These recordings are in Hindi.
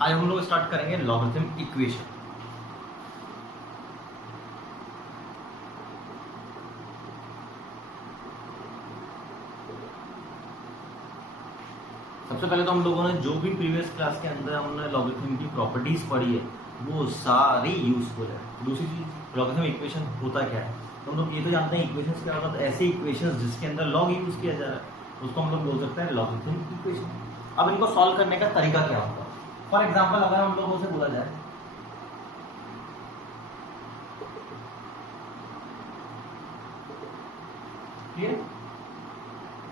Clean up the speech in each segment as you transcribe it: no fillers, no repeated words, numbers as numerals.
आज हम लोग स्टार्ट करेंगे लॉगरिथम इक्वेशन। सबसे पहले तो हम लोगों ने जो भी प्रीवियस क्लास के अंदर हमने लॉगरिथम की प्रॉपर्टीज पढ़ी है वो सारी यूजफुल है। दूसरी चीज लॉगरिथम इक्वेशन होता क्या है, तो हम लोग ये तो जानते हैं इक्वेशंस क्या होता है। ऐसे इक्वेशंस जिसके अंदर लॉग यूज किया जा रहा है उसको हम लोग बोल सकते हैं लॉगरिथम इक्वेशन। अब इनको सॉल्व करने का तरीका क्या होगा, फॉर एग्जाम्पल अगर हम लोगों से बोला जाए क्लियर,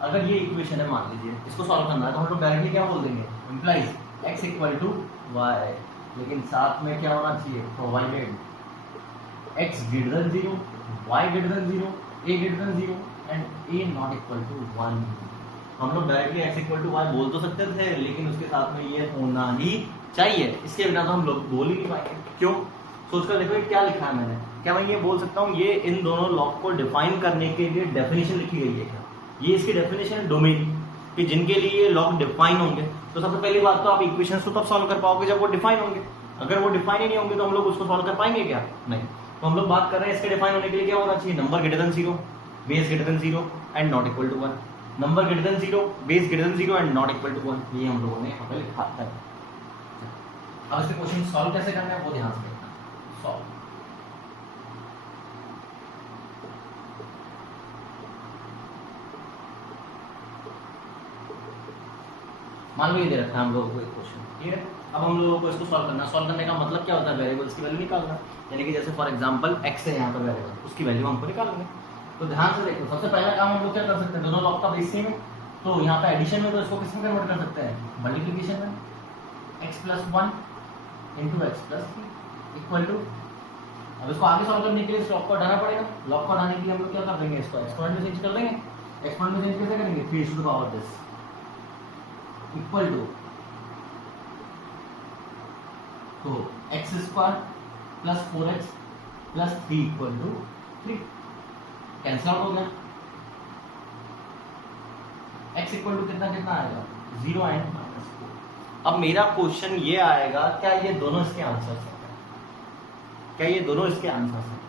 अगर ये इक्वेशन है मान लीजिए इसको सॉल्व करना है तो हम लोग डायरेक्टली क्या बोल देंगे, implies x equal to y, लेकिन साथ में क्या होना चाहिए, provided x greater than 0, y greater than 0, a greater than 0 and a not equal to 1। हम लोग directly x equal to y बोल तो सकते थे, लेकिन उसके साथ में ये होना ही चाहिए, इसके बिना तो हम लोग बोल ही नहीं पाएंगे। क्यों, सोचकर देखो ये क्या लिखा है मैंने, क्या मैं ये बोल सकता हूँ ये इन दोनों लॉग को डिफाइन करने के लिए डेफिनेशन लिखी गई है क्या, ये इसकी डेफिनेशन है डोमेन कि जिनके लिए ये लॉग डिफाइन होंगे। तो सबसे पहली बात तो आप इक्वेशंस को तब सॉल्व कर पाओगे जब वो डिफाइन होंगे, अगर वो डिफाइन ही नहीं होंगे तो हम लोग उसको सॉल्व कर पाएंगे क्या, नहीं। तो हम लोग बात कर रहे हैं इसके डिफाइन होने के लिए क्या होना चाहिए, number greater than 0, base greater than 0 and not equal to 1, number greater than 0, base greater than 0 and not equal to 1, ये हम लोगों ने यहाँ पे लिखा है। अब इसके क्वेश्चन सॉल्व कैसे करना है वो ध्यान से देखना। सॉल्व मान लो ये दे रखा है हम लोगों को एक क्वेश्चन, ठीक है। अब हम लोगों को इसको सॉल्व करना है। सॉल्व करने का मतलब क्या होता है, वेरिएबल्स की वैल्यू निकालना, यानी कि जैसे फॉर एग्जांपल x है यहाँ पर वेरिएबल, उसकी वैल्यू हमको निकालनी है। तो ध्यान से देखो, सबसे पहला काम हम लोग क्या कर सकते हैं, दोनों लॉग का बेस सेम है तो यहाँ पे एडिशन में तो इसको किसमें कन्वर्ट कर सकते हैं, मल्टीप्लिकेशन में, x plus 1 into x plus 3 equal to. अब इसको आगे सॉल्व करने के लिए इस लॉग को हटाना पड़ेगा, लॉग को हटाने के लिए हम लोग क्या कर देंगे, इसको एक्सपोनेंट में चेंज कर देंगे। एक्सपोनेंट में चेंज कैसे करेंगे, 3 to the power this equal to, तो x square plus 4x plus 3 equal to 3, cancel out हो गया। x इक्वल टू कितना कितना आएगा, 0 एंड -4। अब मेरा क्वेश्चन ये आएगा, क्या ये दोनों इसके आंसर्स हैं, क्या ये दोनों इसके आंसर्स हैं।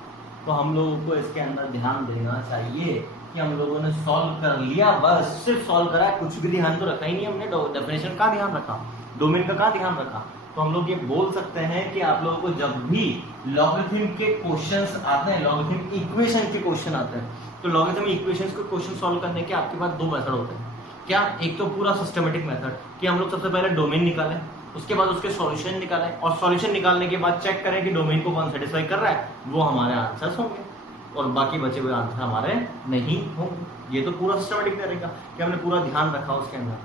तो हम लोगों को इसके अंदर ध्यान देना चाहिए कि हम लोगों ने सॉल्व कर लिया, बस सिर्फ सॉल्व करा है, कुछ भी ध्यान तो रखा ही नहीं हमने, डेफिनेशन का ध्यान रखा, डोमेन का ध्यान रखा। तो हम लोग ये बोल सकते हैं कि आप लोगों को जब भी लॉगरिथम के क्वेश्चंस आते हैं, लॉगरिथम इक्वेशन के क्वेश्चन आते हैं, तो लॉगरिथम इक्वेशंस को क्वेश्चन सॉल्व करने के आपके पास 2 मेथड होते हैं। क्या, एक तो पूरा सिस्टमेटिक मेथड कि हम लोग सबसे पहले डोमेन निकालें, उसके बाद उसके सॉल्यूशन निकालें, और सॉल्यूशन निकालने के बाद चेक करें कि डोमेन को कौन सेटिस्फाई कर रहा है, वो हमारे आंसर्स होंगे और बाकी बचे हुए आंसर हमारे नहीं होंगे। ये तो पूरा सिस्टमेटिक तरीका कि हमने पूरा ध्यान रखा उसके अंदर।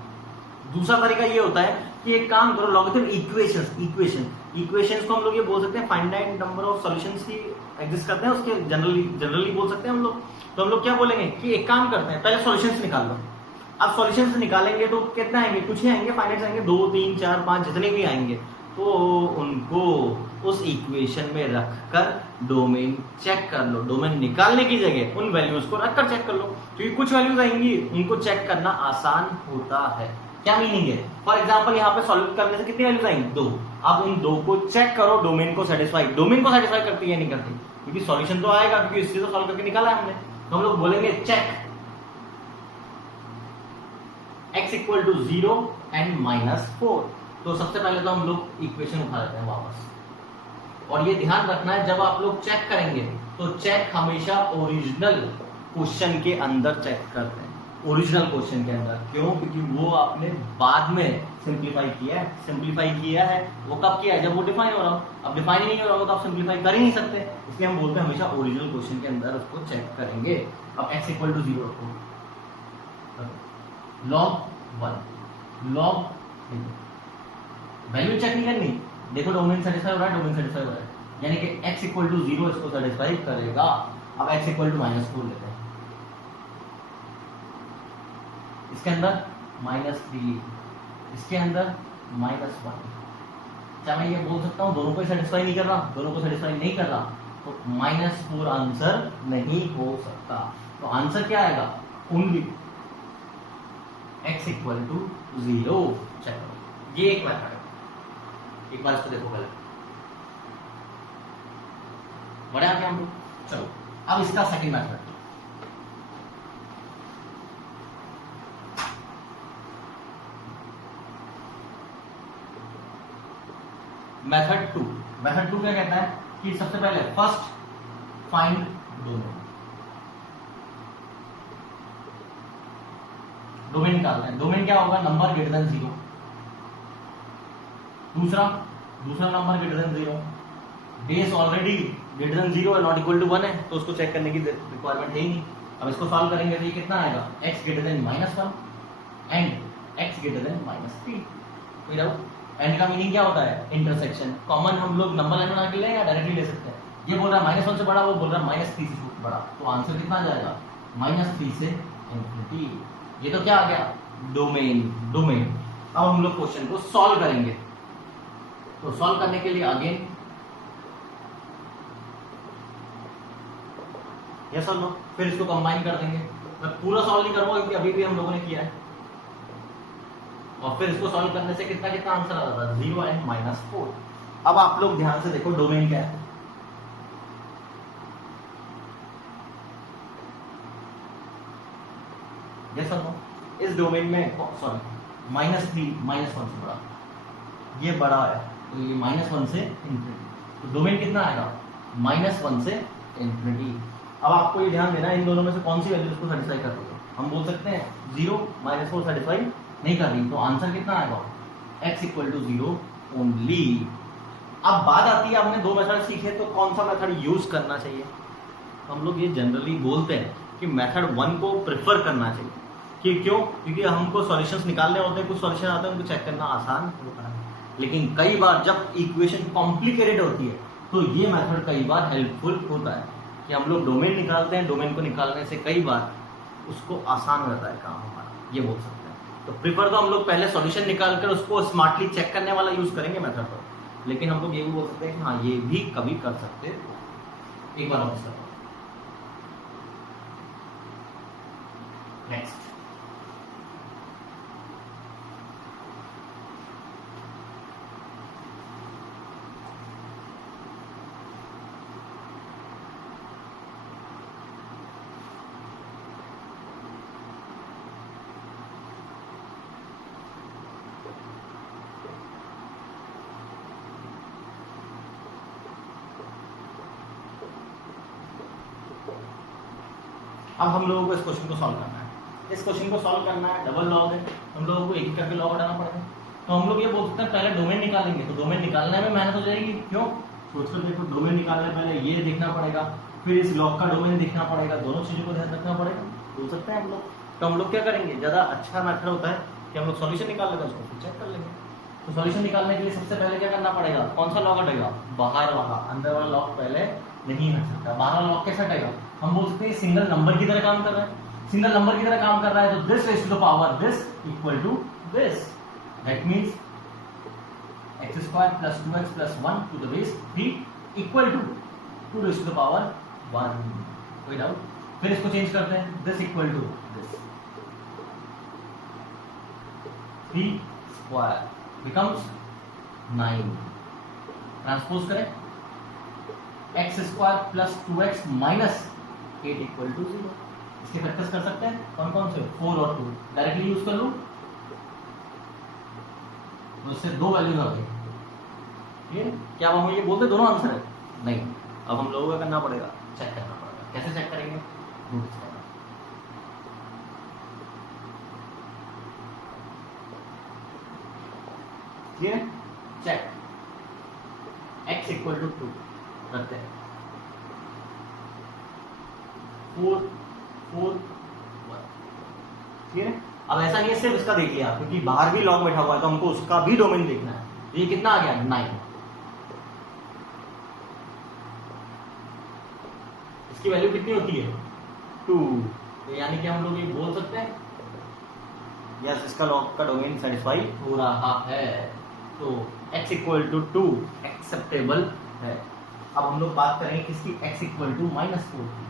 दूसरा तरीका ये होता है कि एक काम करो, लॉगरिथम इक्वेशंस को हम लोग ये बोल सकते हैं फाइनाइट नंबर ऑफ सॉल्यूशंस की एग्जिस्ट करते हैं, उसके जनरली बोल सकते हैं हम लोग। तो हम लोग क्या बोलेंगे कि एक काम करते हैं, पहले सॉल्यूशंस निकाल लो। अब सॉल्यूशंस निकालेंगे तो कितना आएंगे, कुछ ही आएंगे, फाइनाइट आएंगे, 2 3 4 5 जितने भी आएंगे, तो उनको उस इक्वेशन में रखकर डोमेन चेक कर लो। डोमेन निकालने की जगह उन वैल्यूज को रखकर चेक कर लो, क्योंकि कुछ वैल्यूज आएंगी उनको चेक करना आसान होता है। क्या मीनिंग है, फॉर एग्जांपल यहाँ पे सॉल्व करने से कितनी वैल्यूज आएंगी, 2। अब उन 2 को चेक करो, डोमेन को सेटिस्फाई करती है नहीं करती, क्योंकि सॉल्यूशन तो आएगा, क्योंकि इससे तो सॉल्व करके निकाला है हमने। तो हम लोग बोलेंगे check x equal to 0 and -4। तो सबसे पहले तो हम लोग इक्वेशन उठा लेते हैं वापस, और ये ध्यान रखना है जब आप लोग चेक करेंगे तो चेक हमेशा ओरिजिनल क्वेश्चन के अंदर चेक करते हैं, ओरिजिनल क्वेश्चन के अंदर। क्यों, क्योंकि वो आपने बाद में सिंप्लीफाई किया है। वो कब किया है, जब वो डिफाइन हो रहा हो। अब डिफाइन ही नहीं हो रहा हो तो आप सिंप्लीफाई कर ही नहीं सकते, इसलिए हम बोलते हैं हमेशा ओरिजिनल क्वेश्चन के अंदर उसको चेक करेंगे। अब x इक्वल टू 0 रखो, log 1 log वैल्यू चेक नहीं करनी, देखो डोमेन सेटिस्फाई हो रहा है, यानी कि x इक्वल टू 0 इसको सेटिस्फाई करेगा। अब x इक्वल टू -4 लेते हैं, इसके अंदर -3, इसके अंदर -1। क्या मैं ये बोल सकता हूँ दोनों को सेटिस्फाई नहीं कर रहा, तो -4 आंसर नहीं हो सकता। तो आंसर क्या आएगा, only x equal to 0 check करो। ये एक मेथड है। एक बार इसको देखो पहले, बड़े आगे हम लोग। चलो अब इसका सेकंड मेथड, मेथड टू क्या कहता है कि सबसे पहले फर्स्ट फाइंड डोमेन निकालते हैं। डोमेन क्या होगा, नंबर ग्रेटर देन 0। दूसरा number greater than 0, base already greater than 0 है, नॉट इक्वल टू 1 है, तो उसको चेक करने की रिक्वायरमेंट है ही नहीं। अब इसको सॉल्व करेंगे तो ये कितना आएगा, x greater then -1 and x greater then -3। And का मीनिंग क्या होता है, इंटरसेक्शन। कॉमन हम लोग नंबर लाइन बना के ले या डायरेक्टली ले सकते हैं। ये बोल रहा है -1 से बड़ा, वो बोल रहा है -3 से बड़ा, तो आंसर कितना आ जाएगा, -3 से इन्फिनिटी। ये तो क्या आ गया, डोमेन। अब हम लोग क्वेश्चन को सॉल्व करेंगे, तो सॉल्व करने के लिए अगेन यस और नो, फिर इसको कंबाइन कर देंगे। मैं पूरा सॉल्व नहीं करूंगा क्योंकि अभी भी हम लोगों ने किया है। और फिर इसको सॉल्व करने से कितना आंसर आ रहा था, 0 एंड -4। अब आप लोग ध्यान से देखो डोमेन क्या है। यस और नो, इस डोमेन में सॉरी -3 -1 से बड़ा, ये बड़ा है तो ये -1 से इन्फिनिटी, तो डोमेन कितना आएगा, -1 से इन्फिनिटी। अब आपको ये ध्यान देना है इन दोनों में से कौन सी वैल्यू इसको सेटिस्फाई कर रही है। हम बोल सकते हैं 0 -4 सेटिस्फाई नहीं कर रही, तो आंसर कितना आएगा, x = 0 ओनली। अब बात आती है, आपने 2 मेथड सीखे तो कौन सा मेथड यूज करना चाहिए। हम लोग ये जनरली बोलते हैं कि मेथड 1 को प्रेफर करना चाहिए। कि क्यों, क्योंकि हमको सॉल्यूशंस निकालने होते हैं, कुछ सॉल्यूशन आते हैं उनको चेक करना आसान होता है, लेकिन कई बार जब इक्वेशन कॉम्प्लिकेटेड होती है तो ये मेथड कई बार हेल्पफुल होता है कि हम लोग डोमेन निकालते हैं, डोमेन को निकालने से कई बार उसको आसान हो जाता है काम हमारा, ये बोल सकते हैं। तो प्रिफर तो हम लोग पहले सॉल्यूशन निकाल कर उसको स्मार्टली चेक करने वाला यूज करेंगे मेथड पर, लेकिन हम लोग ये भी बोल सकते हैं कि हाँ ये भी कभी कर सकते हो। एक बार और करते नेक्स्ट, अब हम लोगों को इस क्वेश्चन को सॉल्व करना है। इस क्वेश्चन को सॉल्व करना है, डबल लॉग है, हम लोगों को एक एक करके लॉग हटाना पड़ेगा। तो हम लोग ये बोल सकते हैं पहले डोमेन निकालेंगे, तो डोमेन निकालने में मेहनत हो जाएगी। क्यों, सोचकर देखो, डोमेन निकालने पहले ये देखना पड़ेगा, फिर इस लॉग का डोमेन देखना पड़ेगा, दोनों चीजों को ध्यान रखना पड़ेगा, बोल सकते हैं हम लोग। तो हम लोग क्या करेंगे, ज्यादा अच्छा मेथड होता है कि हम लोग सॉल्यूशन निकाल लेंगे, उसको फिर चेक कर लेंगे। तो सॉल्यूशन निकालने के लिए सबसे पहले क्या करना पड़ेगा, कौन सा लॉग हटेगा, बाहर वाला, अंदर वाला लॉग पहले नहीं हट सकता। बाहर वाला लॉग कैसे हटेगा, हम बोल सकते हैं सिंगल नंबर की तरह काम कर रहा है, सिंगल नंबर की तरह काम कर रहा है, तो this raise to the power this equal to this, that means x² + 2x + 1 to the base 3 equal to 2 raise to the power 1। कोई डाउट, फिर इसको चेंज करते हैं, this equal to this 3² becomes 9, transpose करें, x² + 2x - 8 इक्वल टू 0। इसके फैक्टर्स कर सकते हैं, कौन कौन से, 4 और 2, डायरेक्टली यूज कर लूं तो इससे 2 वैल्यूज आ गई। ठीक है, क्या हम ये बोलते दोनों आंसर है, नहीं। अब हम लोगों को करना पड़ेगा, चेक करना पड़ेगा। कैसे चेक करेंगे, ठीक है, चेक x = 2 करते हैं, 4 4 1, ठीक है। अब ऐसा नहीं है सिर्फ इसका देख लिया, क्योंकि बाहर भी लॉग बैठा हुआ है तो हमको उसका भी डोमेन देखना है। ये कितना आ गया, 9। इसकी वैल्यू कितनी होती है, 2। तो यानी कि हम लोग ये बोल सकते हैं यस, इसका लॉग का डोमेन सेटिस्फाई हो रहा है, तो x = 2 एक्सेप्टेबल है। अब हम लोग बात करेंगे किसकी, x = -4 की।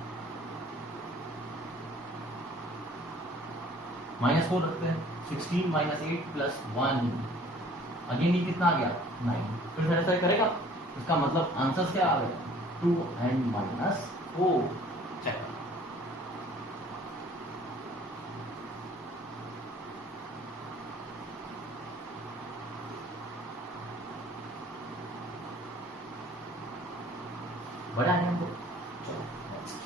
-4 रखते हैं, 16 - 8 + 1 अगेन ये कितना आ गया 9, फिर सेटिस्फाई करेगा। इसका मतलब आंसर क्या आ गया 2n-4। चेक बड़ा है हमको। चलो नेक्स्ट।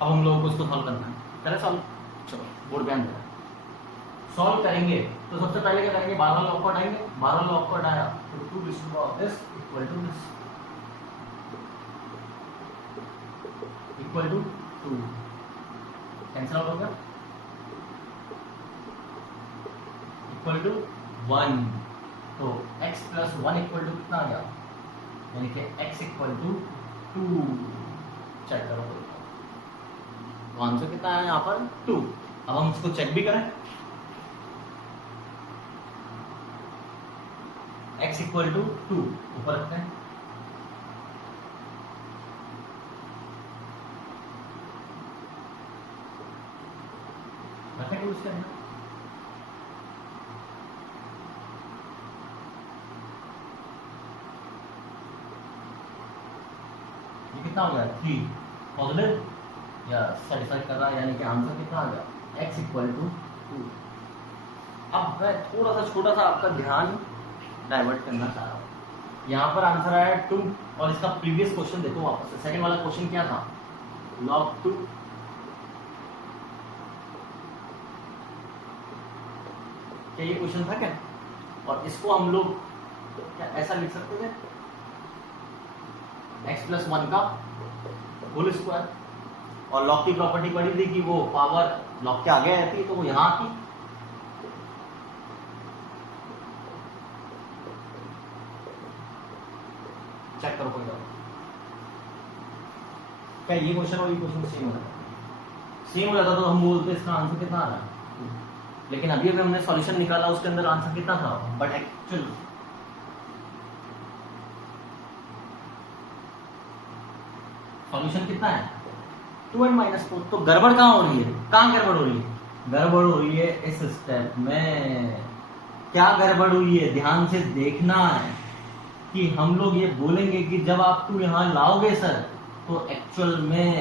अब हम लोगों को इसको सॉल्व करना है। चले सॉल्व, चलो बोर्ड पे आएंगे सॉल्व करेंगे। तो सबसे पहले क्या करेंगे, 12 लॉग को हटाएंगे। 12 लॉग को हटाया तो 2 this equal to 2 cancel out हो गया, इक्वल टू 1। तो x प्लस 1 इक्वल टू कितना आ गया, यानी कि x इक्वल टू 2। चेक करो तो आंसर कितना है यहाँ पर 2। अब हम इसको चेक भी करें, x इक्वल टू 2 ऊपर रखते हैं, रखेंगे उसके अंदर। ये कितना हो गया 3 पॉजिटिव या सेटिस्फाई कर रहा है, यानी कि आंसर कितना आ गया x इक्वल टू 2। अब मैं थोड़ा सा छोटा सा आपका ध्यान डाइवर्ट करना चाह रहा हूँ। यहाँ पर आंसर आया 2 और इसका प्रीवियस क्वेश्चन देखो वापस से। सेकंड वाला क्वेश्चन क्या था, log 2 क्या ये क्वेश्चन था क्या? और इसको हम लोग क्या ऐसा लिख सकते थे, x प्लस 1 का होल स्क्वायर। और लॉग की प्रॉपर्टी पड़ी थी कि वो पावर लॉग के आगे रहती है तो वो यहां आती। चेक करो कोई क्या ये क्वेश्चन और ये क्वेश्चन सेम हो जाता, सेम हो जाता तो हम बोलते इसका आंसर कितना आ रहा है। लेकिन अभी अभी हमने सॉल्यूशन निकाला उसके अंदर आंसर कितना था, बट एक्चुअल सॉल्यूशन कितना है 2n-4। तो गड़बड़ कहाँ हो रही है, कहाँ गड़बड़ हो रही है, गड़बड़ हो रही है इस स्टेप में। क्या गड़बड़ हुई है, ध्यान से देखना है कि हम लोग ये बोलेंगे कि जब आप तू यहां लाओगे सर तो एक्चुअल में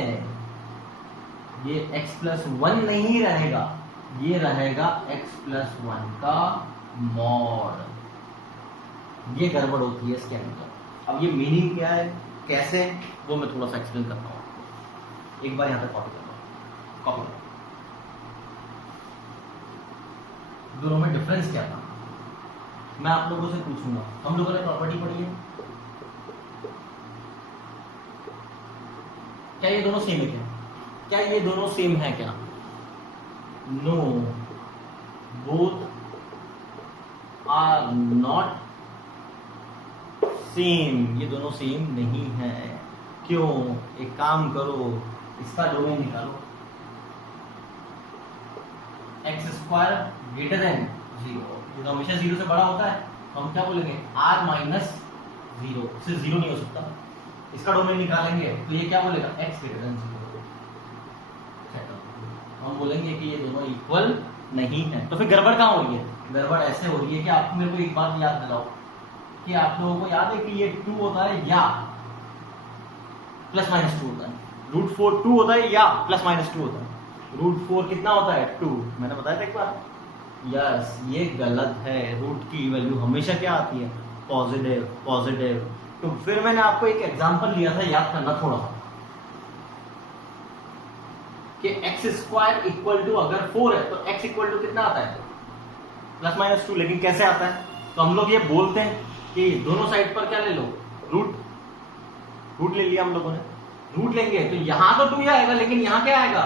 ये x प्लस 1 नहीं रहेगा, ये रहेगा x प्लस 1 का मॉड। ये गड़बड़ होती है इसके अंदर। अब ये मीनिंग क्या है, कैसे, वो मैं थोड़ा सा एक्सप्लेन करता हूँ। एक बार यहां पे कॉपी करता हूँ, कॉपी दोनों में डिफरेंस क्या था मैं आप लोगों से पूछूंगा। हम लोगों ने प्रॉपर्टी पढ़ी है, क्या ये दोनों सेम है क्या, क्या ये दोनों सेम है क्या? No, both are not same. ये दोनों सेम नहीं है। क्यों? एक काम करो, इसका डोमेन निकालो, एक्स स्क्वायर ग्रेटर देन 0, ये तो हमेशा 0 से बड़ा होता है, तो हम क्या बोलेंगे r माइनस 0, सिर्फ 0 नहीं हो सकता। इसका डोमेन निकालेंगे तो ये क्या बोलेगा x ग्रेटर देन 0। हम बोलेंगे कि ये दोनों इक्वल नहीं है। तो फिर गड़बड़ कहाँ हो रही है, गड़बड़ ऐसे हो रही है कि आप मेरे को एक बात याद दिलाओ कि आप लोगों को याद है कि ये 2 होता है या प्लस माइनस 2 होता है, रूट 4 2 होता है या प्लस माइनस 2 होता है। रूट 4 कितना होता है 2, मैंने बताया था एक बार। यस, ये गलत है, रूट की वैल्यू हमेशा क्या आती है पॉजिटिव पॉजिटिव। तो फिर मैंने आपको एक एग्जांपल लिया था, याद करना थोड़ा सा, कि एक्स स्क्वायर इक्वल टू अगर 4 है तो एक्स इक्वल टू कितना आता है प्लस माइनस 2। लेकिन कैसे आता है, तो हम लोग ये बोलते हैं कि दोनों साइड पर क्या ले लो, रूट ले लिया हम लोगों ने, रूट लेंगे तो यहां तो 2 ही आएगा, लेकिन यहां क्या आएगा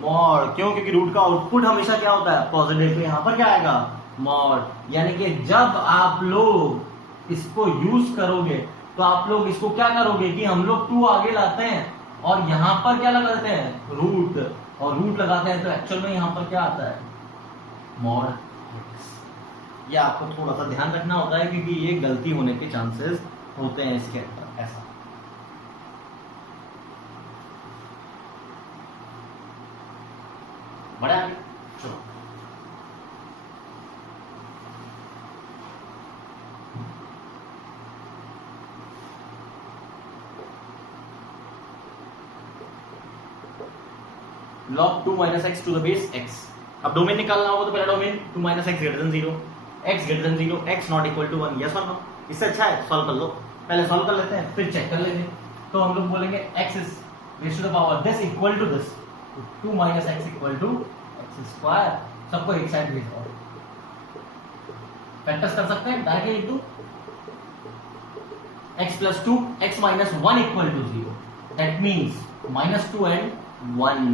मॉड। क्यों? क्योंकि रूट का आउटपुट हमेशा क्या होता है पॉजिटिव, तो यहां पर क्या आएगा मॉड। यानी कि जब आप लोग इसको यूज करोगे तो आप लोग इसको क्या करोगे कि हम लोग 2 आगे लाते हैं और यहां पर क्या लगाते हैं रूट, और रूट लगाते हैं तो एक्चुअल में यहां पर क्या आता है मॉड x। ये आपको थोड़ा सा ध्यान रखना होता है क्योंकि ये गलती होने के चांसेस होते हैं इसके अंदर। ऐसा बड़ा आगे चलो log 2 minus x to the base x। अब डोमेन निकालना होगा तो पहला domain 2 minus x greater than 0, x greater than 0, x not equal to 1, yes or no। इससे अच्छा है सॉल्व कर लो, पहले सॉल्व कर लेते हैं फिर चेक कर लेंगे। तो हम लोग बोलेंगे x is raised to the power this equal to this, 2 minus x equal to x square। सबको एक साइड भेज दो, फैक्टर्स कर सकते हैं डायरेक्टली लिख दो x plus 2 x minus 1 equal to 0, that means minus 2 and 1।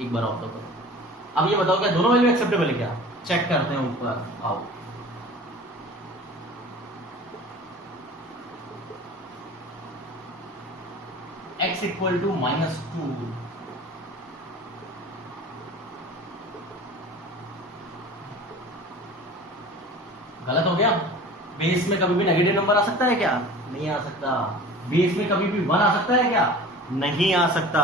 एक बार ऑफ करो। अब ये बताओ क्या दोनों वैल्यू एक्सेप्टेबल है क्या, चेक करते हैं ऊपर आओ। x इक्वल टू -2, गलत हो गया। बेस में कभी भी नेगेटिव नंबर आ सकता है क्या, नहीं आ सकता। बेस में कभी भी 1 आ सकता है क्या, नहीं आ सकता।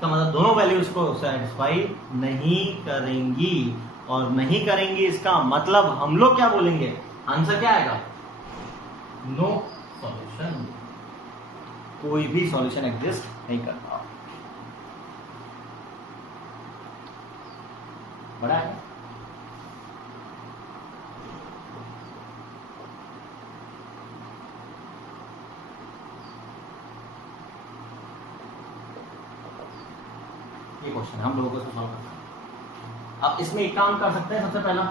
तो मतलब दोनों वैल्यूज को सेटिस्फाई नहीं करेंगी, और नहीं करेंगी इसका मतलब हम लोग क्या बोलेंगे, आंसर क्या आएगा, नो सॉल्यूशन। कोई भी सॉल्यूशन एग्जिस्ट नहीं करता। बड़ा है ये क्वेश्चन, हम लोगों को इसको सॉल्व करना है। अब इसमें एक काम कर सकते हैं, सबसे पहला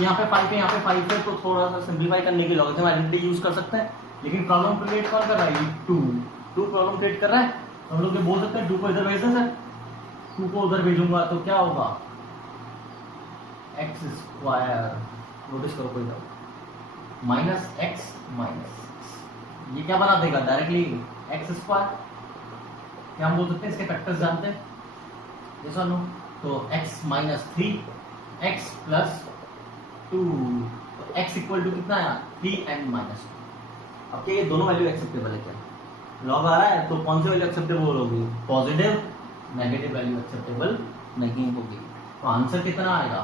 यहाँ पे 5 है, यहाँ पे 5 है, तो थोड़ा सा सिंप्लीफाई करने के लिए लॉगरिथम आइडेंटिटी यूज कर सकते हैं। लेकिन प्रॉब्लम क्रिएट कौन कर रहा है, 2 प्रॉब्लम क्रिएट कर रहा है। तो हम लोग ये बोल सकते हैं 2 को इधर भेज दें सर, 2 को उधर भेजूंगा तो क्या होगा x स्क्वायर, नोटिस करो कोई माइनस एक्स माइनस, ये क्या बना देगा डायरेक्टली x स्क्वायर। क्या हम बोल सकते हैं, इसके फैक्टर्स जानते हैं ये सर नो, तो x माइनस 3 x प्लस 2, तो x इक्वल टू कितना है 3 and -2। अब क्या ये दोनों वैल्यू एक्सेप्टेबल है क्या, लॉग आ रहा है तो कौन सी वैल्यू एक्सेप्टेबल होगी, पॉजिटिव, नेगेटिव वैल्यू एक्सेप्टेबल नहीं होगी। तो आंसर कितना आएगा,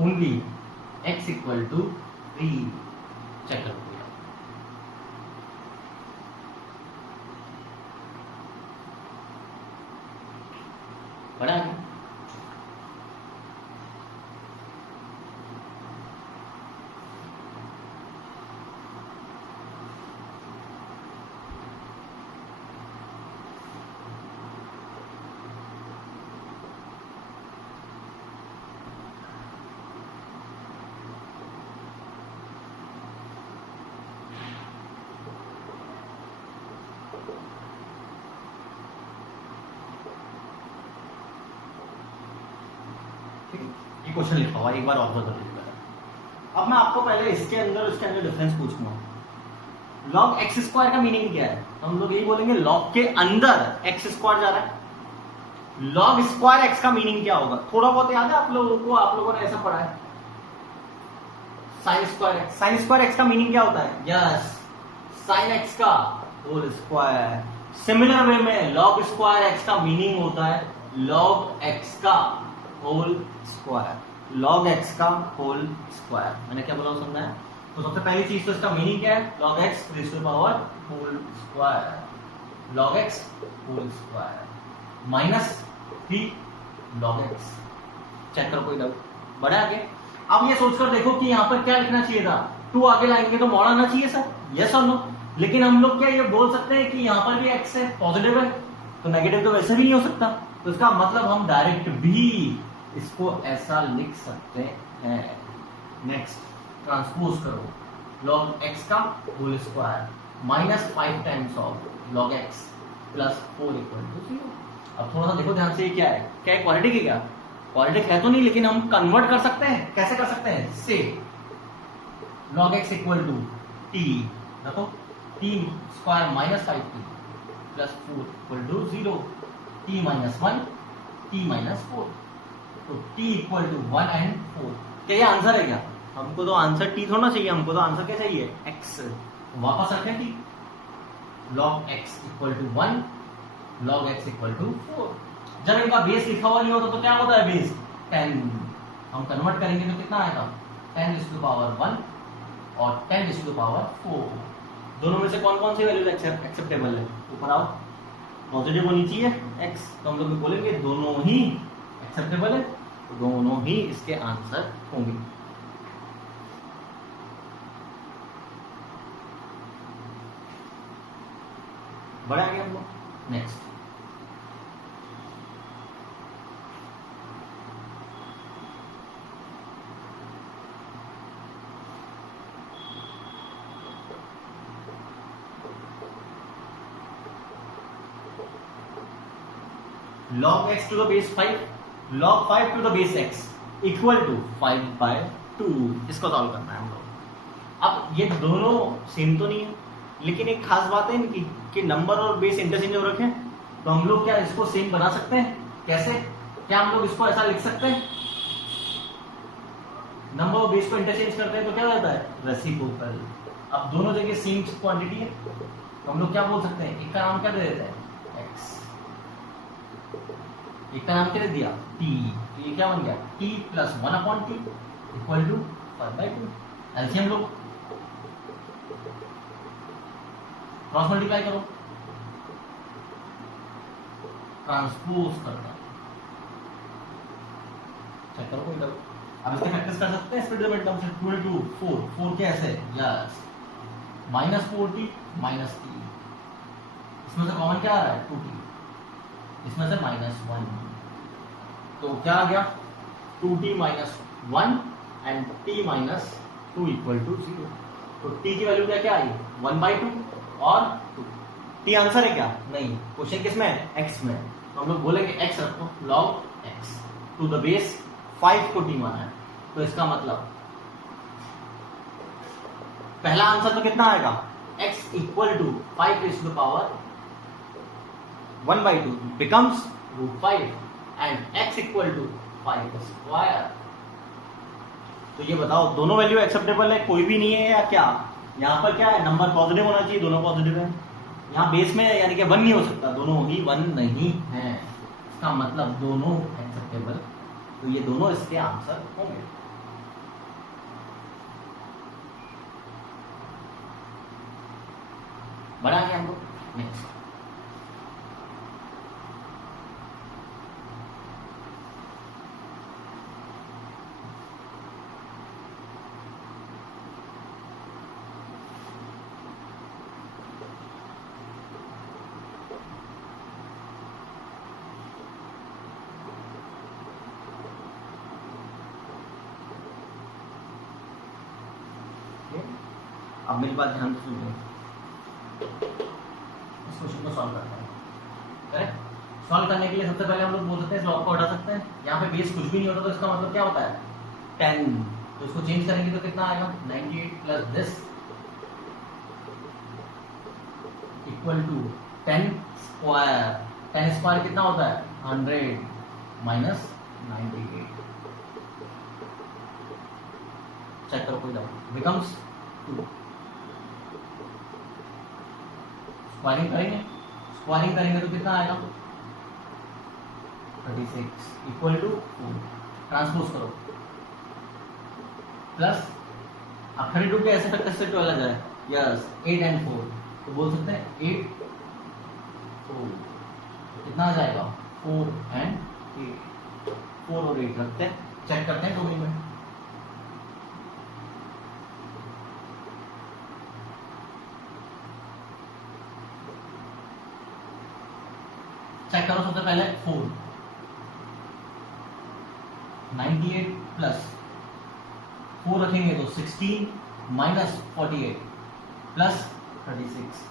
only x equal to 3। Check करो बड़ा है। क्वेश्चन लिखा हुआ एक बार और कर लीजिएगा। अब मैं आपको पहले इसके अंदर डिफरेंस पूछूंगा। लॉग एक्स स्क्वायर का मीनिंग क्या है, तो हम लोग यही बोलेंगे लॉग के अंदर एक्स स्क्वायर जा रहा है। लॉग स्क्वायर एक्स का मीनिंग क्या होगा, थोड़ा बहुत याद है आप लोगों को, आप लोगों ने ऐसा पढ़ा है sine square x. Sine square x का मीनिंग क्या होता है, यस साइन एक्स का होल स्क्वायर। सिमिलर वे में लॉग स्क्वायर एक्स का मीनिंग होता है लॉग एक्स का होल स्क्वायर, लॉग एक्स का होल स्क्वायर। मैंने क्या बोला समझना है। तो सबसे पहली चीज तो इसका मीनिंग क्या है, log x raise to power whole square, log x whole square minus 3 log x. चेक करो कोई डाउट, बढ़े आगे। अब ये सोचकर देखो कि यहाँ पर क्या लिखना चाहिए था, 2 आगे लाएंगे तो मॉड आना चाहिए सर, यस और नो। लेकिन हम लोग क्या ये बोल सकते हैं कि यहाँ पर भी एक्स है, पॉजिटिव है, तो नेगेटिव तो वैसे भी नहीं हो सकता। तो इसका मतलब हम डायरेक्ट भी इसको ऐसा लिख सकते हैं। नेक्स्ट ट्रांसपोज करो, लॉग एक्स का whole square -5 times of log x plus 4 equal to 0। अब थोड़ा सा देखो ध्यान से, ये क्या है, क्या क्वाड्रेटिक है, क्या क्वाड्रेटिक है तो नहीं, लेकिन हम कन्वर्ट कर सकते हैं। कैसे कर सकते हैं, से log x equal to t रखो, t square minus 5t plus 4 equal to 0, t minus 1 t minus 4, तो t इक्वल टू 1 एंड 4। क्या ये आंसर है क्या? हमको तो आंसर t थोड़ा चाहिए, हमको तो आंसर क्या चाहिए? x। वापस रखें t, log x equal to 1, log x equal to 4। जब इनका बेस लिखा हुआ नहीं होता तो क्या होता है बेस? 10। हम कन्वर्ट करेंगे तो कितना आएगा? 10 टू पावर 1 और 10 टू पावर 4। दोनों में से कौन कौन सी वैल्यू एक्सेप्टेबल है? ऊपर आओ, पॉजिटिव होनी चाहिए x, तो हम लोग बोलेंगे दोनों ही एक्सेप्टेबल है, तो दोनों ही इसके आंसर होंगे। बढ़ा गया हम लोग। Next, log x to the base 5, log 5 to the base x equal to 5/2। इसको सॉल्व करना है हम लोग। अब ये दोनों सेम तो नहीं है, लेकिन एक खास बात है इनकी कि नंबर और बेस इंटरचेंज हो रखे हैं, तो हम लोग क्या इसको सेम बना सकते हैं? कैसे? क्या हम लोग इसको ऐसा लिख सकते हैं? नंबर और बेस को इंटरचेंज करते हैं तो क्या रहता है? रेसिप्रोकल। अब दोनों जगह सेम क्वांटिटी है, तो हम लोग क्या बोल सकते हैं? एक का नाम क्या दे देते हैं? x, एक का नाम क्या दे दिया? t, तो ये क्या बन गया? t plus 1/t equal to 5/2। LCM लो, क्रॉस मल्टीप्लाई करो, ट्रांसपोज करना, चेक करो कोई करो। अब इसके फैक्टर्स कर सकते हैं स्प्लिट टर्म से। 2 4 4 के ऐसे, यस, -4t -t, इसमें से कॉमन क्या आ रहा है? 2t, इसमें से -1, तो क्या आ गया? 2t - 1 and t - 2 equal to 0। तो t की वैल्यू क्या आई? 1/2 और 2। t आंसर है क्या? नहीं। क्वेश्चन किस में है? x में। तो हम लोग बोलेंगे x रखो, log x to the base 5 को t माना है, तो इसका मतलब पहला आंसर तो कितना आएगा? x equal to 5 to the power 1/2 becomes √5 and x equal to 5 square. तो ये बताओ दोनों वैल्यू एक्सेप्टेबल है, कोई भी नहीं है या क्या? यहाँ पर क्या है? नंबर पॉजिटिव होना चाहिए, दोनों पॉजिटिव है। यहाँ बेस में यानी कि 1 नहीं हो सकता, दोनों ही 1 नहीं है, इसका मतलब दोनों एक्सेप्टेबल, तो ये दोनों इसके आंसर होंगे। बढ़ा गया हम लोग। नेक्स्ट, अब मेरी बात ध्यान से सुनिए, इस क्वेश्चन को सॉल्व करते हैं। करेक्ट? सॉल्व करने के लिए सबसे पहले हम लोग बोल सकते हैं इस लॉग को हटा सकते हैं। यहाँ पे बेस कुछ भी नहीं होता, तो इसका मतलब क्या होता है? 10। तो इसको चेंज करेंगे तो कितना आएगा? 98 plus this equal to 10 square. 10 square कितना होता है? 100 माइनस 98। चेक करो कोई डाउट? बिकम्स 2। स्क्वायरिंग करेंगे तो कितना आएगा? 36 इक्वल टू 4। ट्रांसपोज करो, प्लस अब 32 के ऐसे फैक्टर से 12 आ जाए, यस, 8 एंड 4, तो बोल सकते हैं 8 4 कितना आ जाएगा? 4 एंड 8। 4 और 8 रखते हैं, चेक करते हैं डोमेन में। चेक करो सबसे पहले 4, 98 प्लस 4 रखेंगे तो 16 माइनस 48 प्लस 36,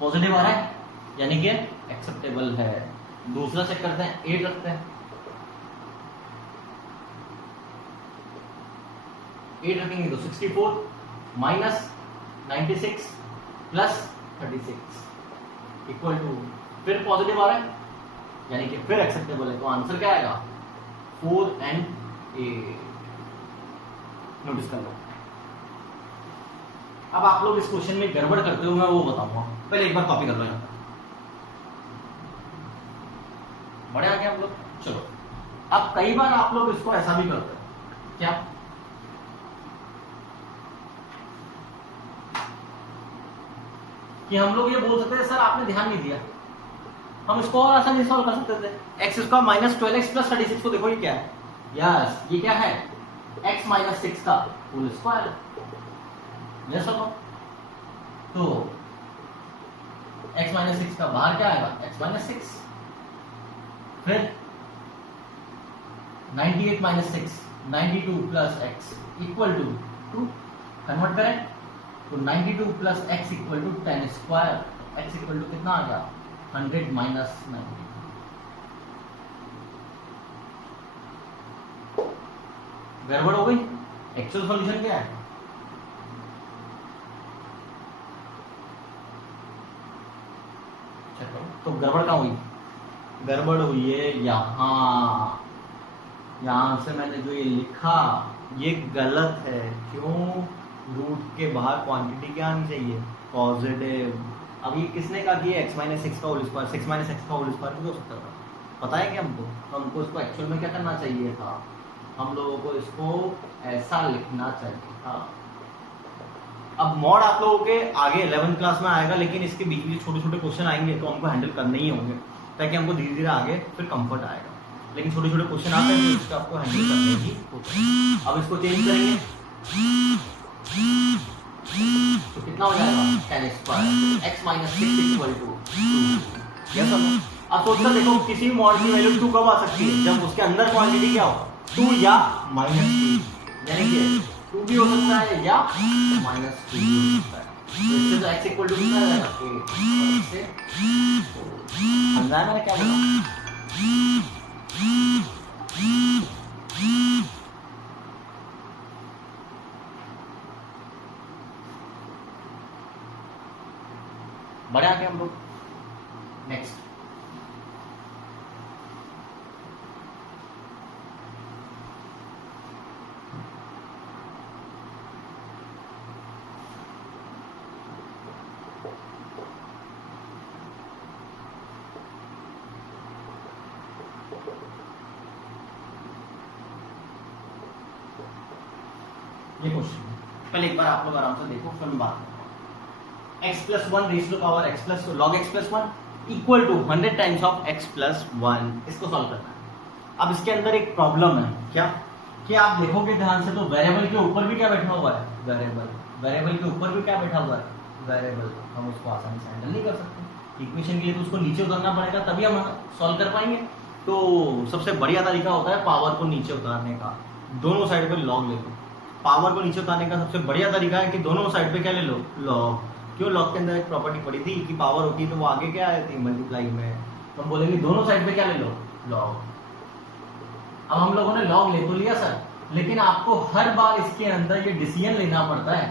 पॉजिटिव आ रहा है यानी कि एक्सेप्टेबल है। दूसरा चेक करते हैं, 8 रखते हैं, 8 रखेंगे तो 64 माइनस 96 प्लस 36 इक्वल टू, फिर पॉजिटिव आ रहा है यानी कि फिर एक्सेप्टेबल है, तो आंसर क्या आएगा 4 and 8। नोटिस कर लो। अब आप लोग इस क्वेश्चन में गड़बड़ करते हो, मैं वो बताऊंगा, पहले एक बार कॉपी कर लो यहाँ पर। बड़े आगे आप लोग, चलो। अब कई बार आप लोग इसको ऐसा भी करते हो, क्या कि हम लोग ये बोल सकते हैं सर आपने ध्यान नहीं दिया, हम इसको और आसानी से सॉल्व कर सकते थे। X square minus 12x plus 36 को देखो ये क्या है, यस ये क्या है x माइनस 6 का होल स्क्वायर। यस और नो? तो x माइनस 6 का बाहर क्या आएगा x माइनस 6, फिर 98 minus 6 92 plus x equal to 2, convert करें तो 92 plus x equal to 10 square, x equal to कितना आ गया 100 माइनस 90। गड़बड़ हो गई। एक्चुअल सॉल्यूशन क्या है, तो गड़बड़ कहाँ हुई, गड़बड़ हुई है यहां से मैंने जो ये लिखा ये गलत है। क्यों, रूट के बाहर क्वांटिटी क्या आनी चाहिए पॉजिटिव। अब ये किसने कहा कि x माइनस 6 का होल स्क्वायर, 6 माइनस x का होल स्क्वायर भी हो सकता था, पता है कि हमको, तो हमको इसको एक्चुअल में क्या करना चाहिए था, हम लोगों को इसको ऐसा लिखना चाहिए था। अब मॉड आप लोगों के आगे 11th क्लास में आएगा, लेकिन इसके बीच में छोटे छोटे क्वेश्चन आएंगे तो हमको हैंडल करने ही होंगे, ताकि हमको धीरे धीरे आगे फिर कंफर्ट आएगा। लेकिन छोटे छोटे क्वेश्चन आते हैं तो इसको आपको हैंडल करने ही होता है। अब इसको चेंज करेंगे तो कितना हो जाएगा 10 square, x minus 6 equal to 2। Yes और नो? अब सोचकर देखो किसी भी मॉड की वैल्यू 2 कब आ सकती है, जब उसके अंदर क्वांटिटी क्या हो 2 या माइनस 2, यानी कि 2 भी हो सकता है या माइनस 2 भी हो सकता है। तो इससे तो x इक्वल टू कितना आएगा 8, इससे समझाया मैंने क्या बोला। बड़े आगे हम लोग नेक्स्ट, ये क्वेश्चन पहले एक बार आप लोग आराम से देखो, फिर मैं बात करूंगा। x plus 1 raise to power x plus log x plus 1 equal to 100 times of x plus 1, इसको सॉल्व करना है। अब इसके अंदर एक प्रॉब्लम है, क्या कि आप देखोगे ध्यान से तो वेरिएबल के ऊपर भी क्या बैठा हुआ है, वेरिएबल के ऊपर भी क्या बैठा हुआ है वेरिएबल। हम उसको आसानी से हैंडल नहीं कर सकते इक्वेशन के लिए, तो उसको नीचे उतारना पड़ेगा तभी हम सॉल्व कर पाएंगे। तो सबसे बढ़िया तरीका होता है पावर को नीचे उतारने का, दोनों साइड पे लॉग ले लो। पावर को नीचे उतारने का सबसे बढ़िया तरीका है कि दोनों साइड पे क्या ले लो लॉग। क्यों, लॉग के अंदर एक प्रॉपर्टी पड़ी थी कि पावर होती है तो वो आगे क्या आती थी मल्टीप्लाई में, तो हम बोलेंगे दोनों साइड पे क्या ले लो लॉग। अब हम लोगों ने लॉग ले तो लिया सर, लेकिन आपको हर बार इसके अंदर ये डिसीजन लेना पड़ता है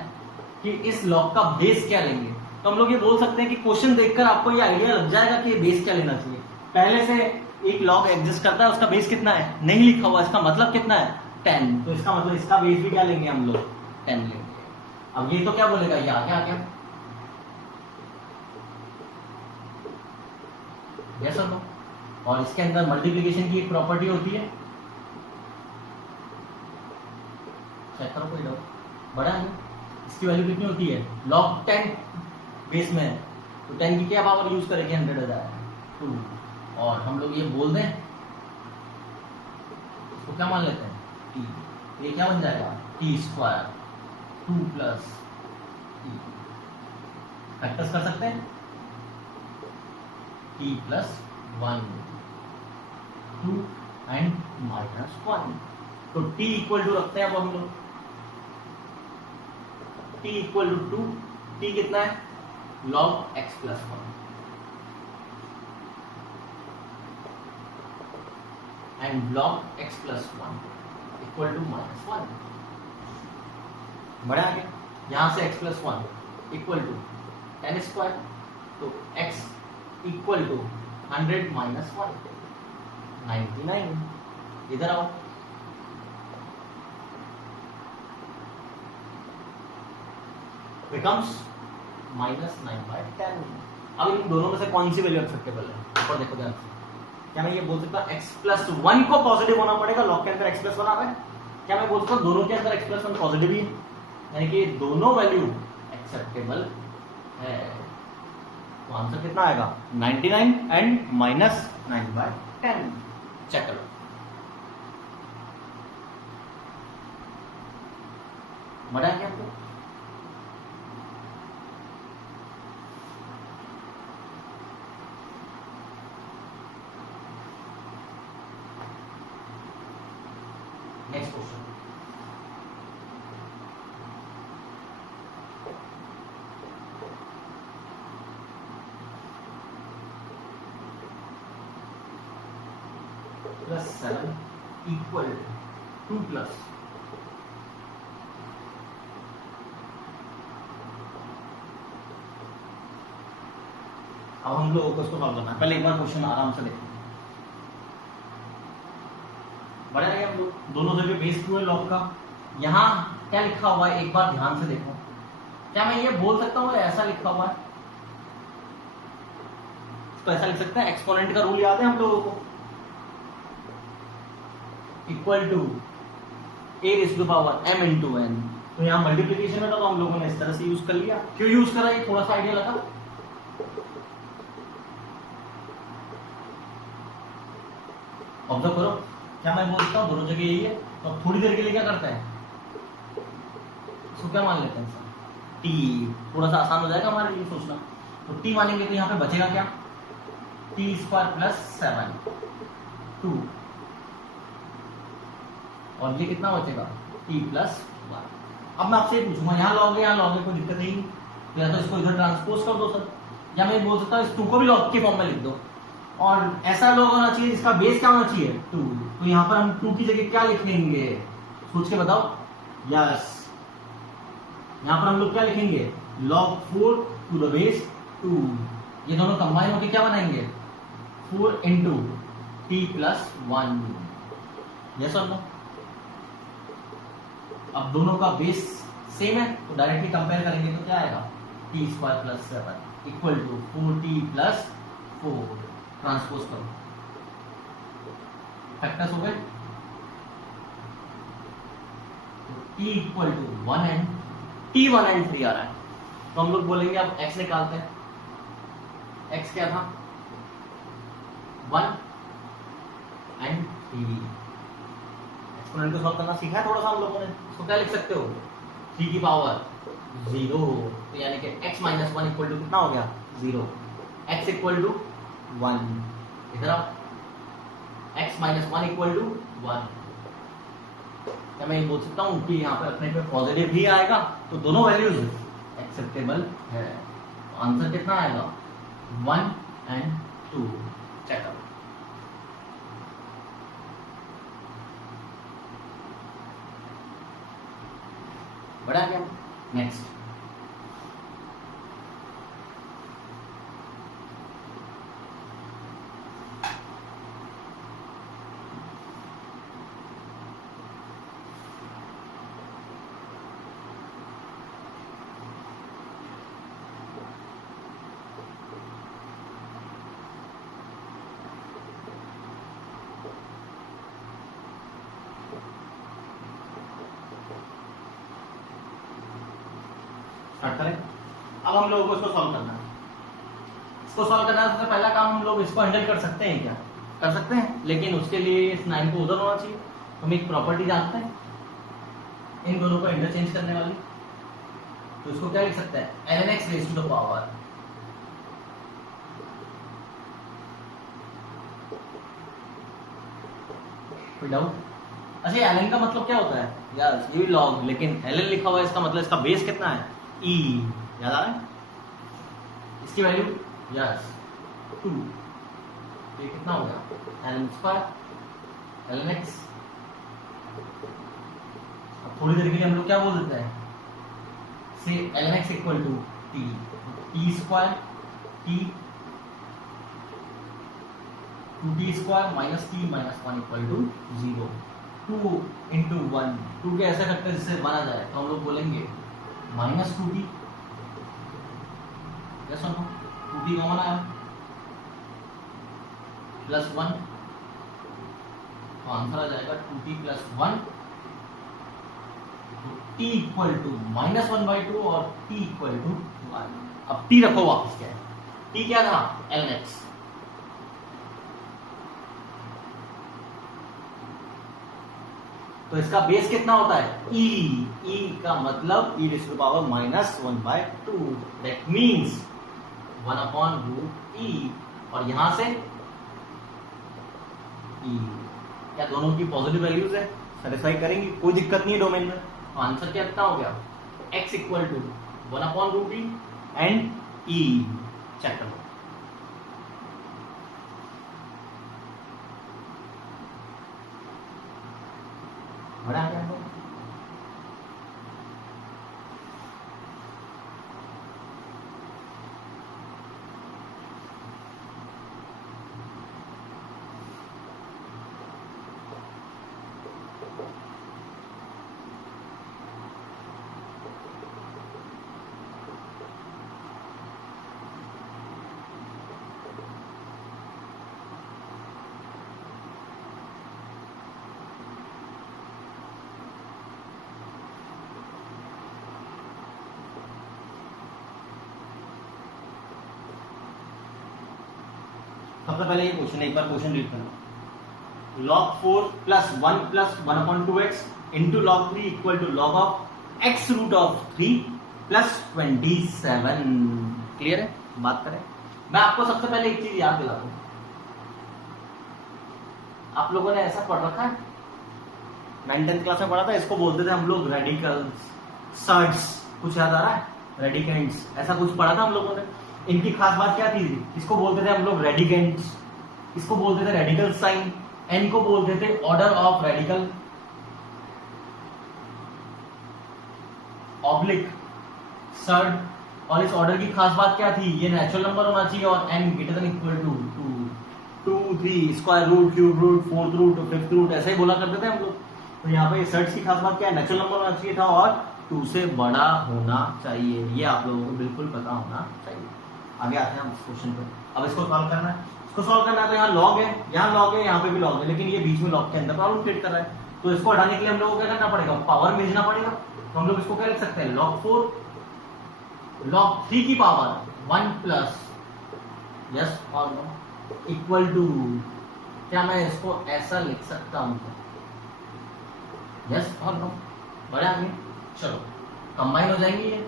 कि इस लॉग का बेस क्या लेंगे। तो हम लोग ये बोल सकते हैं कि क्वेश्चन देखकर आपको ये आइडिया लग जाएगा कि बेस क्या लेना चाहिए। पहले से एक लॉग एग्जिस्ट करता है, उसका बेस कितना है नहीं लिखा हुआ, इसका मतलब कितना है 10, तो इसका मतलब इसका बेस भी क्या लेंगे हम लोग 10 लेंगे। अब ये तो क्या बोलेगा ये आगे आ गया, यस और नो। और इसके अंदर मल्टीप्लिकेशन की एक प्रॉपर्टी होती है, चेक करो कोई डाउट, बड़ा है इसकी वैल्यू कितनी होती है log 10 बेस में है, तो 10 की क्या पावर यूज करेंगे 100 हो जाएगा 2, और हम लोग ये बोल दें इसको क्या मान लेते हैं t, ये क्या बन जाएगा t square 2 plus t, factors कर सकते हैं t प्लस 1 2 एंड माइनस 1, तो t इक्वल टू रखते हैं अब हम लोग t इक्वल टू 2, t कितना है log x plus 1 and log x plus 1 equal to minus 1। बढ़ा आगे, यहां से x plus 1 equal to 10 square, तो x इक्वल टू 100 माइनस 1 99। इधर आओ, becomes -9/10। अब इन दोनों में से कौन सी वैल्यू एक्सेप्टेबल है? ऊपर देखो ध्यान से। क्या मैं ये बोल सकता हूँ x+1 को पॉजिटिव होना पड़ेगा? लॉग के अंदर x+1 आ रहा है। क्या मैं बोल सकता हूँ दोनों के अंदर x+1 पॉजिटिव ही है, यानी कि दोनों वैल्यू एक्सेप्टेबल है? तो आंसर कितना आएगा? 99 एंड -9/10। चेक करो। बड़ा है क्या आपको? Next question, +7 equal 2+। अब हम लोगों को इसको सॉल्व करना है। पहले एक बार क्वेश्चन आराम से देखो। बड़ा है हम लोग दोनों जगह बेस 2 है लॉग का। यहाँ क्या लिखा हुआ है एक बार ध्यान से देखो। क्या मैं ये बोल सकता हूँ ऐसा लिखा हुआ है? तो ऐसा लिख सकते हैं, एक्सपोनेंट का रूल याद है हम लोगों को, इक्वल टू a⁻m × n। तो यहाँ मल्टीप्लीकेशन में था तो हम लोगों ने इस तरह से यूज कर लिया। क्यों यूज करा, ये थोड़ा सा आइडिया लगा? ऑब्जर्व करो, क्या मैं बोलता हूँ दोनों जगह यही है, तो थोड़ी देर के लिए क्या करते हैं, इसको क्या मान लेते हैं t। थोड़ा सा आसान हो जाएगा हमारे लिए सोचना। तो t मानेंगे तो यहाँ पे बचेगा क्या? t² + 7 2, और ये कितना बचेगा? t + 1। अब मैं आपसे पूछूंगा, यहाँ लॉग है, यहाँ लॉग है, कोई दिक्कत नहीं, तो या तो इसको इधर ट्रांसपोज कर दो सर, या मैं बोल सकता हूँ इस 2 को भी लॉग के फॉर्म में लिख दो। और ऐसा लॉग होना चाहिए जिसका बेस क्या होना चाहिए? 2। तो यहाँ पर हम 2 की जगह क्या लिखेंगे? सोच के बताओ। यस, यहाँ पर हम लोग क्या लिखेंगे? log 4 to the base 2। ये दोनों कंबाइन होकर क्या बनाएंगे? 4 × t + 1। यस और नो? अब दोनों का बेस सेम है तो डायरेक्टली कंपेयर करेंगे तो क्या आएगा? t² + 7 equal to 4t + 4। Transpose करो, फैक्टर्स हो गए। तो t equal to 1 and t 1 and 3 आ रहा है, तो हम लोग बोलेंगे अब x निकालते हैं। x क्या था? 1 एंड 3। एक्सपोनेंट को सॉल्व करना सीखा है थोड़ा सा हम लोगों ने। इसको क्या लिख सकते हो? 3 की पावर 0, तो यानी कि x - 1 इक्वल टू कितना हो गया? 0। x equal to 1। इधर आओ, x - 1 इक्वल टू 1। क्या मैं ये बोल सकता हूँ कि यहाँ पर अपने पे पॉजिटिव ही आएगा, तो दोनों वैल्यूज एक्सेप्टेबल है। तो आंसर कितना आएगा? 1 एंड 2। चेक करो। बड़ा क्या? नेक्स्ट, स्टार्ट करें। अब हम लोगों को इसको सॉल्व करना है। इसको सॉल्व करना है, सबसे पहला काम हम लोग इसको हैंडल कर सकते हैं क्या? कर सकते हैं, लेकिन उसके लिए इस 9 को उधर होना चाहिए। हम एक प्रॉपर्टी जानते हैं इन दोनों को इंटरचेंज करने वाली, तो इसको क्या लिख सकते हैं? ln x raised to the power कोई डाउट? अच्छा, ln का मतलब क्या होता है यार? ये भी log, लेकिन ln लिखा हुआ है, इसका मतलब इसका बेस कितना है? e। याद आ रहा है? इसकी वैल्यू यस 2। ये कितना हो गया? ln² ln x। अब थोड़ी देर के लिए हम लोग क्या बोल देते हैं? से ln x equal to t, t square t 2t square minus t minus 1 equal to 0। 2 into 1, 2 के ऐसे करते हैं जिससे 1 आ जाए, तो हम लोग बोलेंगे माइनस 2t। कैसा हो, 2t कॉमन आया, प्लस 1, तो आंसर आ जाएगा 2t प्लस 1, तो t इक्वल टू -1/2 और t इक्वल टू 1। अब t रखो वापस, क्या है t, क्या था ln(x). तो इसका बेस कितना होता है e का मतलब e⁻⁻², दैट मींस 1/√e, और यहां से e, क्या दोनों की पॉजिटिव वैल्यूज है, सेटिस्फाई करेंगी, कोई दिक्कत नहीं है डोमेन में। तो आंसर क्या कितना हो गया, x equal to 1/√e and e। Check करो, बड़ा आ गया। सबसे पहले ये क्वेश्चन, एक बार क्वेश्चन रीड करना। log 4 plus 1 plus 1/2x into log 3 equal to log of x root of 3 plus 27। Clear है, बात करें। मैं आपको सबसे पहले एक चीज याद दिला दूं, आप लोगों ने ऐसा पढ़ रखा है, 9th-10th क्लास में पढ़ा था, इसको बोलते थे हम लोग रेडिकल्स, सर्ड्स, कुछ याद आ रहा है, रेडिकेंट्स, ऐसा कुछ पढ़ा था हम लोगों ने। इनकी खास बात क्या थी, इसको बोलते थे हम लोग रेडिकेंट्स, इसको बोलते थे रेडिकल साइन, एन को बोलते थे order of radical, oblique surd. और इस ऑर्डर की खास बात क्या थी, ये नेचुरल नंबर होना चाहिए और n greater than equal to 2, 3, square root, cube root, fourth root, fifth root, ऐसे ही बोला करते थे हम लोग। तो यहाँ पे सर्ड्स की खास बात क्या है, नेचुरल नंबर होना चाहिए था और 2 से बड़ा होना चाहिए, ये आप लोगों को बिल्कुल पता होना चाहिए। आगे आते हैं हम इस क्वेश्चन पे। अब इसको सॉल्व करना है, इसको सॉल्व करना है, तो यहाँ लॉग है, यहाँ लॉग है, यहाँ पे भी लॉग है, लेकिन ये बीच में लॉग के अंदर प्रॉब्लम क्रिएट कर रहा है। तो इसको हटाने के लिए हम लोगों को क्या करना पड़ेगा, पावर भेजना पड़ेगा। तो हम लोग इसको क्या लिख सकते हैं, log 4 log 3 की पावर 1 प्लस, यस और नो, इक्वल टू, क्या मैं इसको ऐसा लिख सकता हूं, यस और नो, बड़े आगे। चलो कंबाइन हो जाएंगे ये,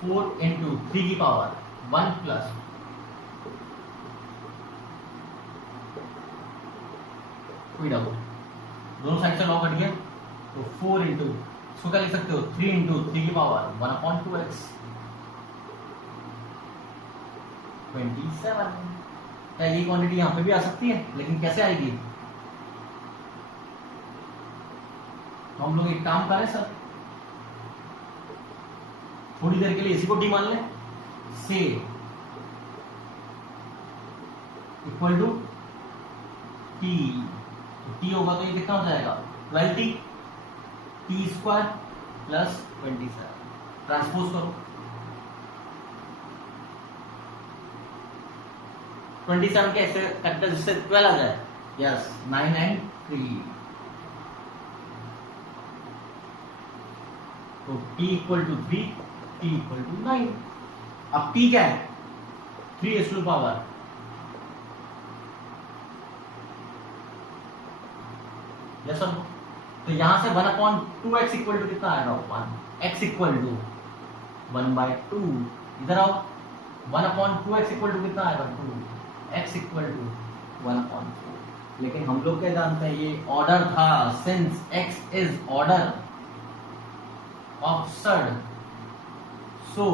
4 इंटू 3 की पावर 1 प्लस, कोई डबल, दोनों साइड से लॉग हट गया, तो 4 इंटू, इसको क्या लिख सकते हो, 3 इंटू 3 की पावर 1/2x, 27। क्या ये क्वांटिटी यहां पे भी आ सकती है, लेकिन कैसे आएगी, तो हम लोग एक काम करें सर, थोड़ी देर के लिए इसी को डी मान लें, से इक्वल टू टी, टी होगा तो ये कितना हो जाएगा 12t, T square plus 27, transpose करो, 27 के ऐसे फैक्टर जिससे 12 आ जाए, यस 9 एंड 3, तो t equal to 3, t equal to 9। अब p क्या है, 3 टू पावर, यस सर। तो यहां से 1/2x इक्वल टू कितना आएगा, 1, x इक्वल टू 1/2, इधर आओ, 1/2x इक्वल टू कितना आएगा 2, x इक्वल टू 1/4। लेकिन हम लोग क्या जानते हैं, ये ऑर्डर था, since x is order of third, so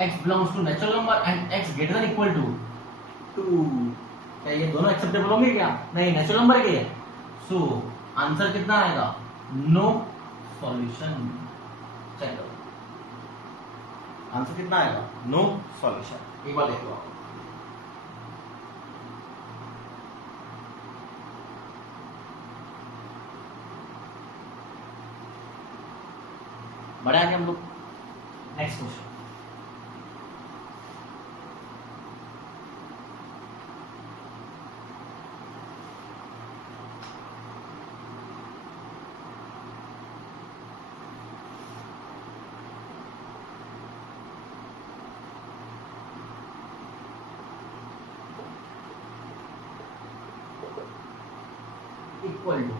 x belongs to natural number and x greater than equal to 2। क्या ये दोनों एक्सेप्टेबल होंगे क्या, नहीं, नेचुरल नंबर के है, सो आंसर कितना आएगा, नो सॉल्यूशन। चेक करो, आंसर कितना आएगा? No solution. एक बार देख लो आप। बढ़े आगे हम लोग नेक्स्ट क्वेश्चन। इक्वल टू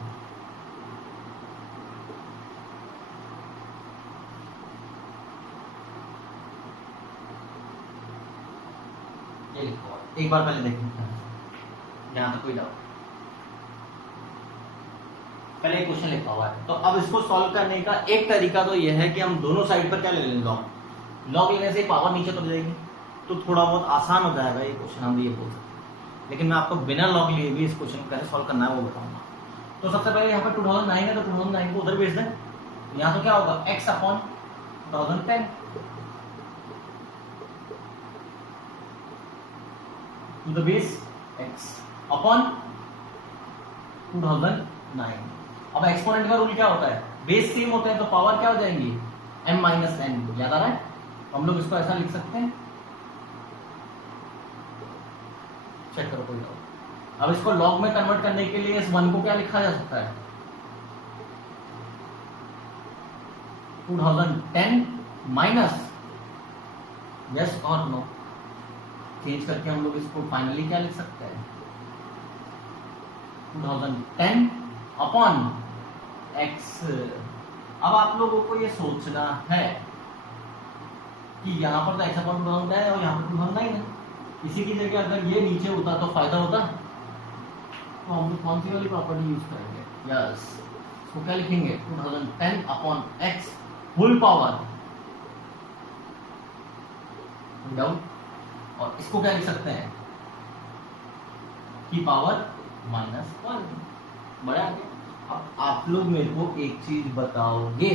ये लिखो, एक बार पहले देखें यहाँ तक कोई डाउट? पहले एक क्वेश्चन लिखा हुआ है, तो अब इसको सॉल्व करने का एक तरीका तो यह है कि हम दोनों साइड पर क्या ले लें, लॉग। लॉग लेने से पावर नीचे तो जाएगी, तो थोड़ा बहुत आसान हो जाएगा ये क्वेश्चन, हम ये बोल सकते हैं। लेकिन मैं आपको बिना लॉग लिए भी इस क्वेश्चन को कैसे सॉल्व करना है वो बताऊंगा। तो सबसे पहले यहाँ पर 2009 है, तो 2009 को उधर भेज दें। यहाँ तो क्या होगा, x upon 2010 to the base x upon 2009। अब एक्सपोनेंट का रूल क्या होता है, बेस सेम होते हैं तो पावर क्या हो जाएंगी, m माइनस n। याद आ रहा है? हम लोग इसको ऐसा लिख सकते हैं, चेक करो कोई डाउट? अब इसको लॉग में कन्वर्ट करने के लिए इस 1 को क्या लिखा जा सकता है, 2010 माइनस, यस और नो, चेंज करके हम लोग इसको फाइनली क्या लिख सकते हैं, 2010 अपॉन x। अब आप लोगों को ये सोचना है कि यहाँ पर तो x अपॉन 2010 है और यहाँ पर 2009 है। इसी की जगह अगर ये नीचे होता तो फायदा होता, तो हम लोग कौन सी वाली प्रॉपर्टी यूज करेंगे, यस, इसको क्या लिखेंगे, 2010 upon x whole power down, और इसको क्या लिख सकते हैं, की पावर -1। बड़ा आगे। अब आप लोग मेरे को एक चीज बताओगे,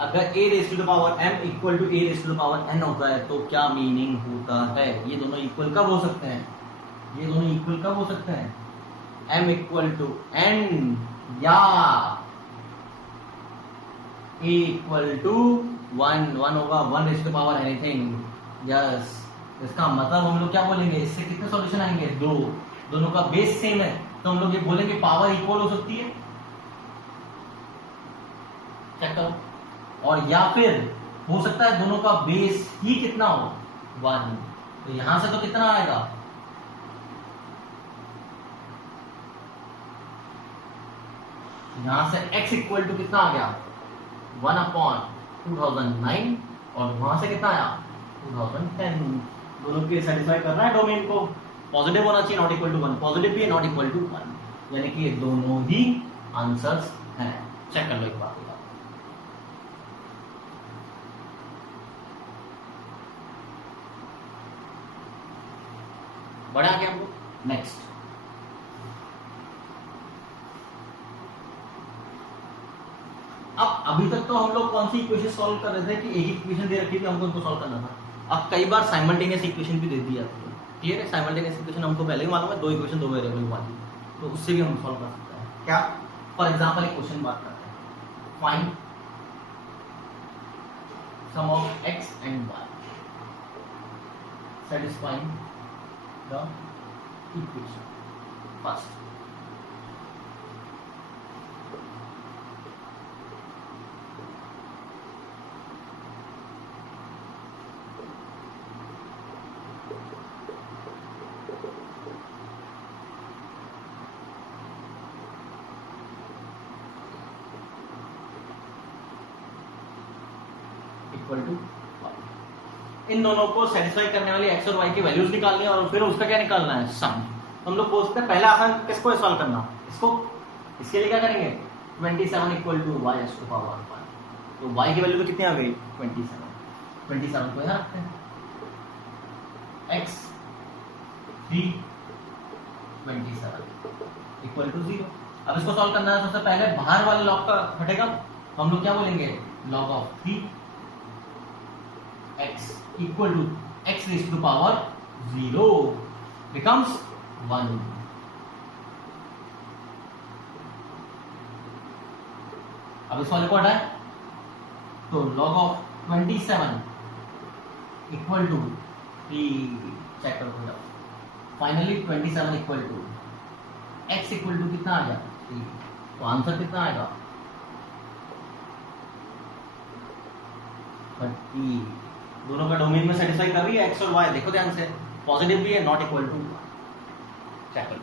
अगर a raise to the power m equal to a raise to the power n होता है तो क्या मीनिंग होता है, ये दोनों इक्वल कब हो सकते हैं, ये दोनों इक्वल कब हो सकते हैं, m इक्वल टू n या a इक्वल टू 1 होगा, 1 raise to the power anything, yes. इसका मतलब हम लोग क्या बोलेंगे, इससे कितने सॉल्यूशन आएंगे, दो, दोनों का बेस सेम है तो हम लोग ये बोलेंगे पावर इक्वल हो सकती है, चेक करो। और या फिर हो सकता है दोनों का बेस ही कितना हो, 1। तो यहां से तो कितना आएगा, यहां से x इक्वल टू कितना आ गया, 1 अपॉन 2009, और वहां से कितना आया, 2010। दोनों के सेटिस्फाई कर रहा है डोमेन को, पॉजिटिव होना चाहिए, नॉट इक्वल टू 1, पॉजिटिव भी है, नॉट इक्वल टू 1, यानी कि ये दोनों ही आंसर्स हैं। चेक कर लो एक बार। बढ़ा क्या हमको नेक्स्ट। अब अभी तक तो हम लोग कौन सी इक्वेशन सॉल्व कर रहे थे कि एक इक्वेशन दे रखी थी, हमको उनको सॉल्व करना था। अब कई बार साइमल्टेनियस इक्वेशन भी दे दी जाती है, क्लियर है? साइमल्टेनियस इक्वेशन हमको पहले ही मालूम है, दो इक्वेशन दो वेरिएबल वाली, तो उससे भी हम सॉल्व कर सकते हैं। क्या, फॉर एग्जाम्पल एक क्वेश्चन बात करते हैं, find sum of x and y satisfying the equation first। Equal to, इन दोनों को सेटिस्फाई करने वाली x और y की वैल्यूज निकालनी है और फिर उसका क्या निकालना है, सम। तो हम लोग बोल सकते हैं पहला आसान किसको सॉल्व करना, इसको। इसके लिए क्या करेंगे, 27 equal to y to power 1। तो y की वैल्यू तो कितनी आ गई, 27 को यहाँ रखते हैं, x 3 27 इक्वल टू 0। अब इसको सॉल्व करना है, सबसे पहले बाहर वाले लॉग का हटेगा, तो हम लोग क्या बोलेंगे, log of 3x equal to x raise to power 0 becomes 1। अब इस वाले को हटाए तो log of 27 equal to 3, check करो finally 27 equal to x equal to कितना आ गया 3, तो आंसर कितना आएगा 30। दोनों का डोमेन में सेटिस्फाई कर रही है x और y, देखो ध्यान से, पॉजिटिव भी है, नॉट इक्वल टू, चेक करो।